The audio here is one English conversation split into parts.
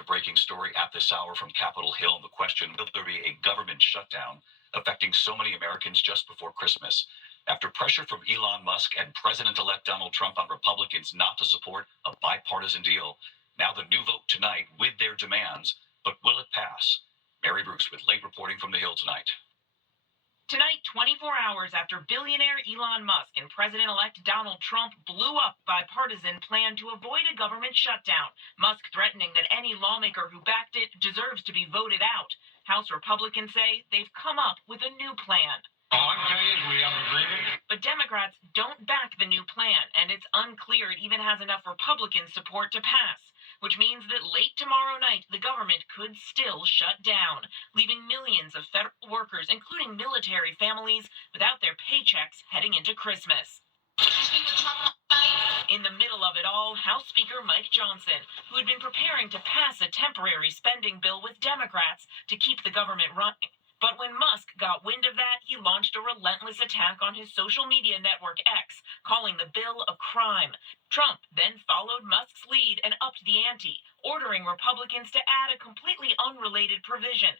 Another breaking story at this hour from Capitol Hill. The question, will there be a government shutdown affecting so many Americans just before Christmas? After pressure from Elon Musk and President-elect Donald Trump on Republicans not to support a bipartisan deal, now the new vote tonight with their demands, but will it pass? Mary Bruce with late reporting from the Hill tonight. Tonight, 24 hours after billionaire Elon Musk and President-elect Donald Trump blew up a bipartisan plan to avoid a government shutdown, Musk threatening that any lawmaker who backed it deserves to be voted out. House Republicans say they've come up with a new plan. All I can tell you is we have agreement. But Democrats don't back the new plan, and it's unclear it even has enough Republican support to pass, which means that late tomorrow night, the government could still shut down, leaving millions of federal workers, including military families, without their paychecks heading into Christmas. In the middle of it all, House Speaker Mike Johnson, who had been preparing to pass a temporary spending bill with Democrats to keep the government running. But when Musk got wind of that, he launched a relentless attack on his social media network X, calling the bill a crime. Trump then followed Musk's lead and upped the ante, ordering Republicans to add a completely unrelated provision,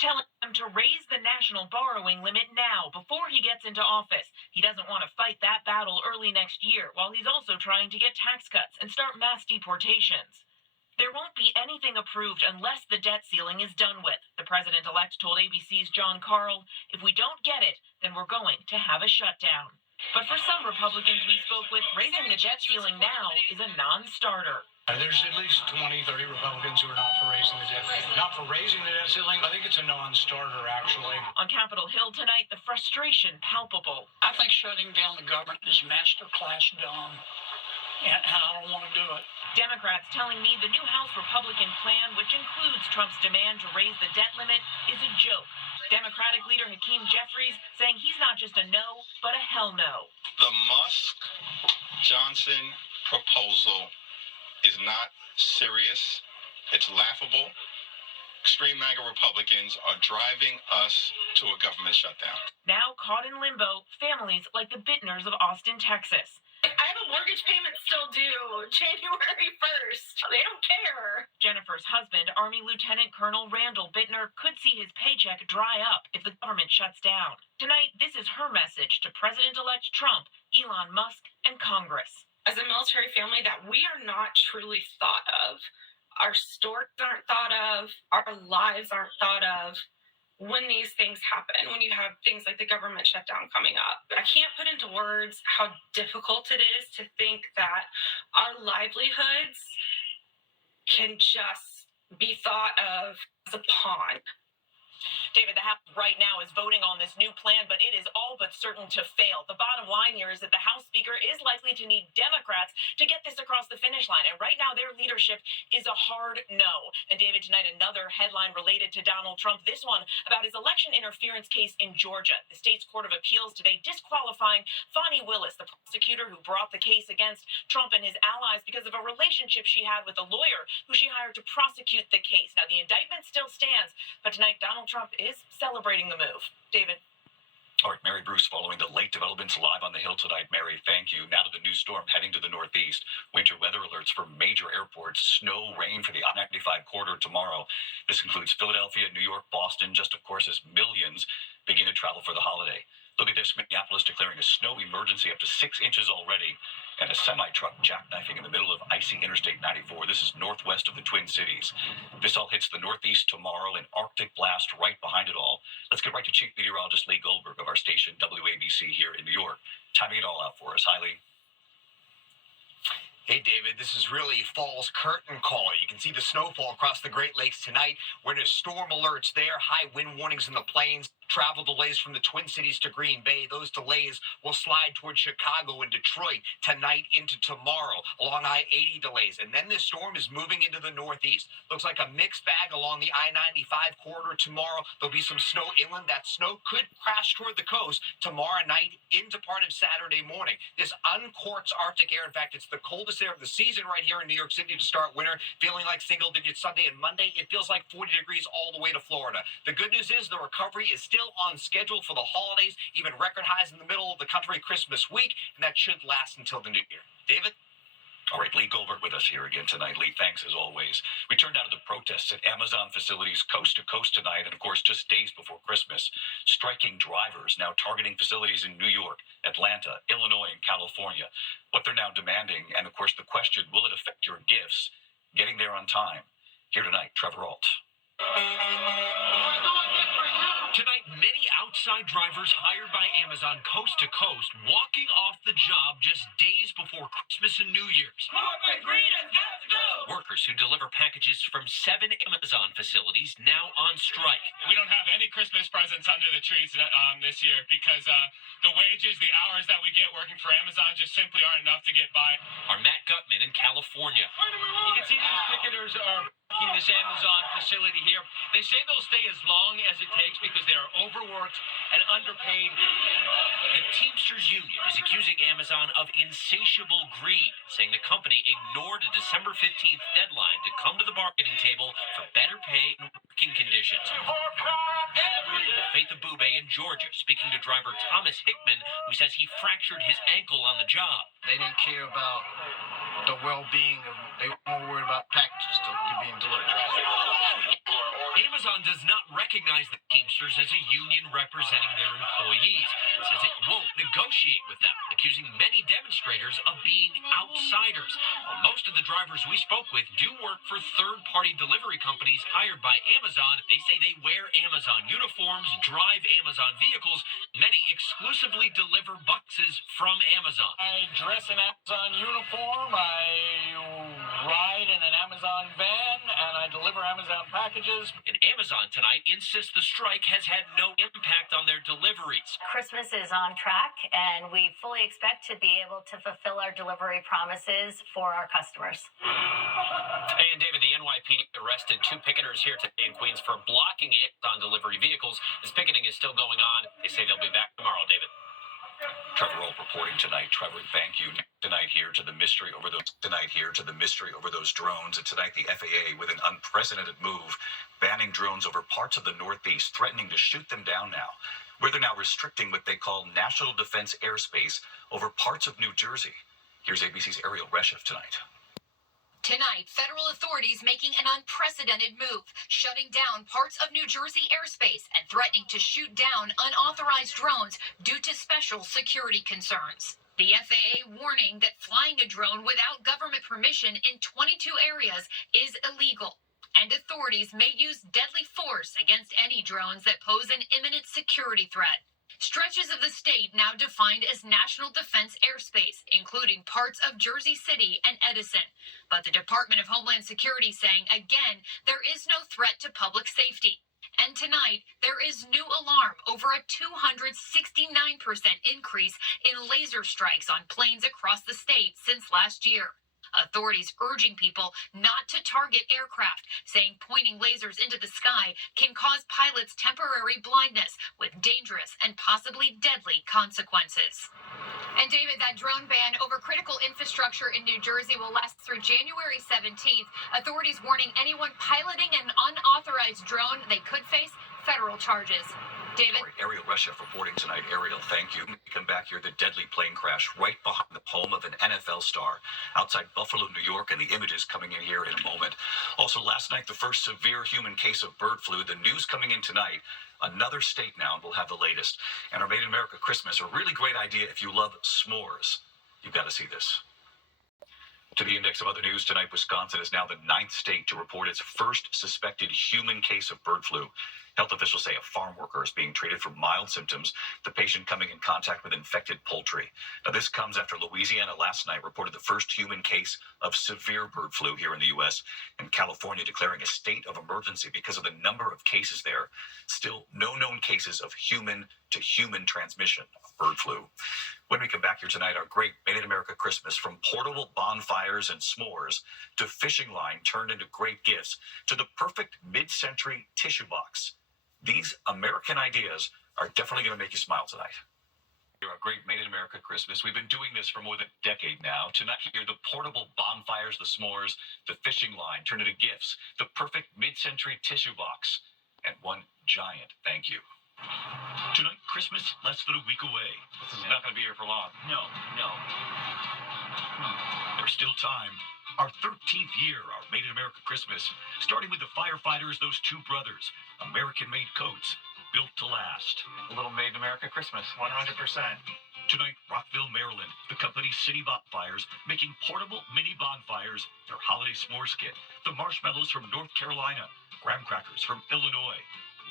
telling them to raise the national borrowing limit now before he gets into office. He doesn't want to fight that battle early next year, while he's also trying to get tax cuts and start mass deportations. There won't be anything approved unless the debt ceiling is done with, the president-elect told ABC's Jon Karl. If we don't get it, then we're going to have a shutdown. But for some Republicans we spoke with, raising the debt ceiling now is a non-starter. There's at least 20, 30 Republicans who are not for raising the debt. Not for raising the debt ceiling. I think it's a non-starter, actually. On Capitol Hill tonight, the frustration palpable. I think shutting down the government is masterclass dumb. And I don't want to do it. Democrats telling me the new House Republican plan, which includes Trump's demand to raise the debt limit, is a joke. Democratic leader Hakeem Jeffries saying he's not just a no, but a hell no. The Musk-Johnson proposal is not serious. It's laughable. Extreme MAGA Republicans are driving us to a government shutdown. Now caught in limbo, families like the Bittners of Austin, Texas. I have a mortgage payment still due January 1st. They don't care. Jennifer's husband, Army Lieutenant Colonel Randall Bittner, could see his paycheck dry up if the government shuts down. Tonight, this is her message to President-elect Trump, Elon Musk, and Congress. As a military family that we are not truly thought of, our stories aren't thought of, our lives aren't thought of, when these things happen, when you have things like the government shutdown coming up. I can't put into words how difficult it is to think that our livelihoods can just be thought of as a pawn. David, the House right now is voting on this new plan, but it is all but certain to fail. The bottom line here is that the House Speaker is likely to need Democrats to get this across the finish line. And right now, their leadership is a hard no. And David, tonight, another headline related to Donald Trump, this one about his election interference case in Georgia. The state's Court of Appeals today disqualifying Fani Willis, the prosecutor who brought the case against Trump and his allies because of a relationship she had with a lawyer who she hired to prosecute the case. Now, the indictment still stands, but tonight, Donald Trump is celebrating the move. David. All right, Mary Bruce, following the late developments live on the Hill tonight. Mary, thank you. Now to the new storm heading to the northeast. Winter weather alerts for major airports. Snow, rain for the I-95 corridor tomorrow. This includes Philadelphia, New York, Boston, just of course as millions begin to travel for the holiday. Look at this, Minneapolis declaring a snow emergency up to 6 inches already, and a semi-truck jackknifing in the middle of icy Interstate 94. This is northwest of the Twin Cities. This all hits the northeast tomorrow, an Arctic blast right behind it all. Let's get right to Chief Meteorologist Lee Goldberg of our station WABC here in New York, timing it all out for us. Hi, Lee. Hey, David, this is really fall's curtain call. You can see the snowfall across the Great Lakes tonight. We're in storm alerts there, high wind warnings in the plains, travel delays from the Twin Cities to Green Bay. Those delays will slide towards Chicago and Detroit tonight into tomorrow, along I-80 delays. And then this storm is moving into the northeast. Looks like a mixed bag along the I-95 corridor tomorrow. There'll be some snow inland. That snow could crash toward the coast tomorrow night into part of Saturday morning. This uncorks Arctic air, in fact, it's the coldest air of the season right here in New York City to start winter, feeling like single digits Sunday and Monday. It feels like 40 degrees all the way to Florida. The good news is the recovery is still on schedule for the holidays, even record highs in the middle of the country Christmas week, and that should last until the new year. David? All right, Lee Goldberg with us here again tonight. Lee, thanks as always. We turned out of the protests at Amazon facilities coast to coast tonight, and of course, just days before Christmas, striking drivers now targeting facilities in New York, Atlanta, Illinois, and California. What they're now demanding, and of course, the question, will it affect your gifts? Getting there on time. Here tonight, Trevor Alt. Tonight, many outside drivers hired by Amazon coast to coast walking off the job just days before Christmas and New Year's. Workers who deliver packages from 7 Amazon facilities now on strike. We don't have any Christmas presents under the trees this year because the wages, the hours that we get working for Amazon just simply aren't enough to get by. Our Matt Gutman in California. You can see these picketers are in this Amazon facility here. They say they'll stay as long as it takes because they are overworked and underpaid. The Teamsters Union is accusing Amazon of insatiable greed, saying the company ignored a December 15th deadline to come to the bargaining table for better pay and working conditions. Faith Abube in Georgia, speaking to driver Thomas Hickman, who says he fractured his ankle on the job. They didn't care about the well-being of, they were more worried about packages being delivered. Amazon does not recognize the Teamsters as a union representing their employees. It says it won't negotiate with them, accusing many demonstrators of being outsiders. While most of the drivers we spoke with do work for third-party delivery companies hired by Amazon, they say they wear Amazon uniforms, drive Amazon vehicles, many exclusively deliver boxes from Amazon. I dress in Amazon uniform, I ride in an Amazon van, and I deliver Amazon packages. And Amazon tonight insists the strike has had no impact on their deliveries. Christmas is on track, and we fully expect to be able to fulfill our delivery promises for our customers. Hey, and David, the NYPD arrested 2 picketers here today in Queens for blocking Amazon delivery vehicles. This picketing is still going on. They say they'll be back tomorrow, David. Trevor Alt reporting tonight. Trevor, thank you. Tonight here to the mystery over those drones. And tonight the FAA with an unprecedented move, banning drones over parts of the Northeast, threatening to shoot them down now. Where they're now restricting what they call national defense airspace over parts of New Jersey. Here's ABC's Ariel Resheff tonight. Tonight, federal authorities making an unprecedented move, shutting down parts of New Jersey airspace and threatening to shoot down unauthorized drones due to special security concerns. The FAA warning that flying a drone without government permission in 22 areas is illegal, and authorities may use deadly force against any drones that pose an imminent security threat. Stretches of the state now defined as national defense airspace, including parts of Jersey City and Edison. But the Department of Homeland Security saying, again, there is no threat to public safety. And tonight, there is new alarm over a 269% increase in laser strikes on planes across the state since last year. Authorities urging people not to target aircraft, saying pointing lasers into the sky can cause pilots temporary blindness with dangerous and possibly deadly consequences. And David, that drone ban over critical infrastructure in New Jersey will last through January 17th. Authorities warning anyone piloting an unauthorized drone, they could face federal charges. David? Ariel Resheff reporting tonight. Ariel, thank you. Come back here. The deadly plane crash right behind the home of an NFL star outside Buffalo, New York, and the images coming in here in a moment. Also, last night, the first severe human case of bird flu. The news coming in tonight. Another state now, and we'll have the latest. And our Made in America Christmas, a really great idea if you love s'mores. You've got to see this. To the index of other news tonight, Wisconsin is now the 9th state to report its first suspected human case of bird flu. Health officials say a farm worker is being treated for mild symptoms, the patient coming in contact with infected poultry. Now, this comes after Louisiana last night reported the first human case of severe bird flu here in the U.S., and California declaring a state of emergency because of the number of cases there. Still, no known cases of human-to-human transmission of bird flu. When we come back here tonight, our great Made in America Christmas, from portable bonfires and s'mores to fishing line turned into great gifts to the perfect mid-century tissue box. These American ideas are definitely going to make you smile tonight. Here, our great Made in America Christmas. We've been doing this for more than a decade now. Tonight, here, the portable bonfires, the s'mores, the fishing line turned into gifts, the perfect mid-century tissue box, and one giant thank you. Tonight, Christmas, less than a week away. This is not going to be here for long. No. There's still time. Our 13th year, our Made in America Christmas, starting with the firefighters, those two brothers, American-made coats, built to last. A little Made in America Christmas. 100%. Tonight, Rockville, Maryland, the company's city bonfires, making portable mini bonfires, their holiday s'mores kit, the marshmallows from North Carolina, graham crackers from Illinois.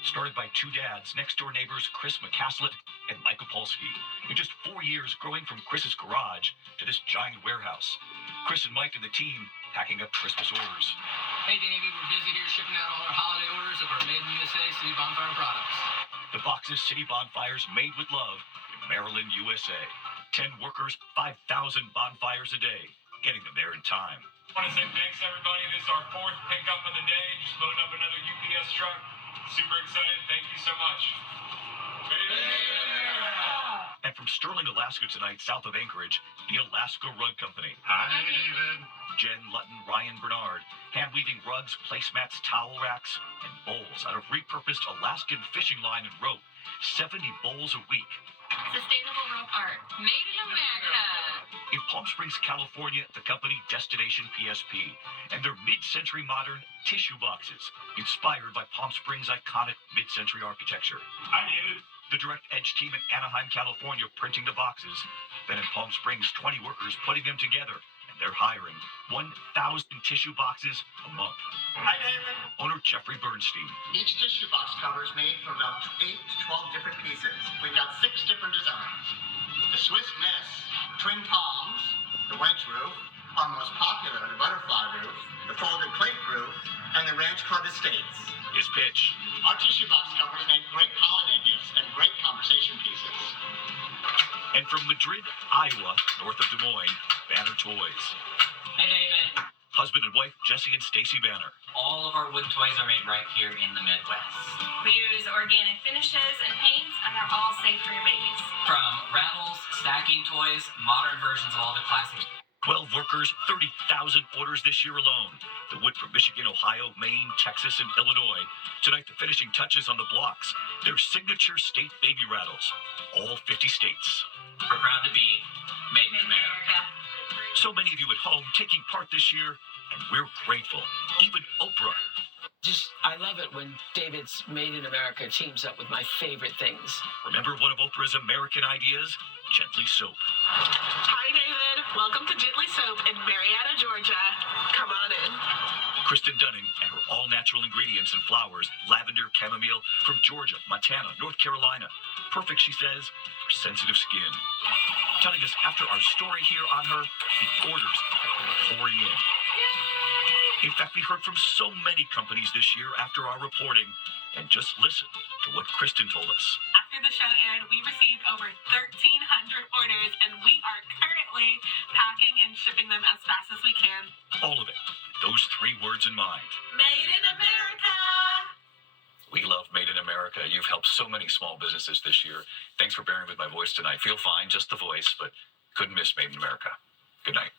Started by two dads, next-door neighbors Chris McCaslett and Mike Opolsky. In just 4 years, growing from Chris's garage to this giant warehouse. Chris and Mike and the team packing up Christmas orders. Hey, Davey, we're busy here shipping out all our holiday orders of our Made in the USA City Bonfire products. The boxes City Bonfires made with love in Maryland, USA. 10 workers, 5,000 bonfires a day, getting them there in time. I want to say thanks, everybody. This is our 4th pickup of the day. Just loading up another UPS truck. Super excited. Thank you so much. And from Sterling, Alaska tonight, south of Anchorage, the Alaska Rug Company. Hi, David. Jen Lutton, Ryan Bernard, hand-weaving rugs, placemats, towel racks, and bowls out of repurposed Alaskan fishing line and rope. 70 bowls a week. Sustainable rope art, made in America. In Palm Springs, California, the company Destination PSP and their mid-century modern tissue boxes, inspired by Palm Springs' iconic mid-century architecture. Hi, David. The Direct Edge team in Anaheim, California, printing the boxes. Then in Palm Springs, 20 workers putting them together, and they're hiring 1,000 tissue boxes a month. Hi, David. Owner Jeffrey Bernstein. Each tissue box cover is made from about 8 to 12 different pieces. We've got 6 different designs. The Swiss Miss, Twin Palms, the Wedge Roof, our most popular, the Butterfly Roof, the Folded Plate Roof, and the Ranch Club Estates. His pitch. Our tissue box covers make great holiday gifts and great conversation pieces. And from Madrid, Iowa, north of Des Moines, Banner Toys. Hey, David. Husband and wife, Jesse and Stacy Banner. All of our wood toys are made right here in the Midwest. We use organic finishes and paints, and they're all safe for your babies. From rattles, stacking toys, modern versions of all the classics. 12 workers, 30,000 orders this year alone. The wood from Michigan, Ohio, Maine, Texas, and Illinois. Tonight, the finishing touches on the blocks. Their signature state baby rattles. All 50 states. We're proud to be made in America. So many of you at home taking part this year, and we're grateful. Even Oprah. I love it when David's Made in America teams up with my favorite things. Remember one of Oprah's American ideas? Gently Soap. Hi, David. Welcome to Gently Soap in Marietta, Georgia. Come on in. Kristen Dunning and her all-natural ingredients and flowers, lavender, chamomile, from Georgia, Montana, North Carolina. Perfect, she says, for sensitive skin. Telling us after our story here on her, the orders are pouring in. In fact, we heard from so many companies this year after our reporting. And just listen to what Kristen told us. After the show aired, we received over 1,300 orders, and we are currently packing and shipping them as fast as we can. All of it, with those 3 words in mind. Made in America! We love Made in America. You've helped so many small businesses this year. Thanks for bearing with my voice tonight. Feel fine, just the voice, but couldn't miss Made in America. Good night.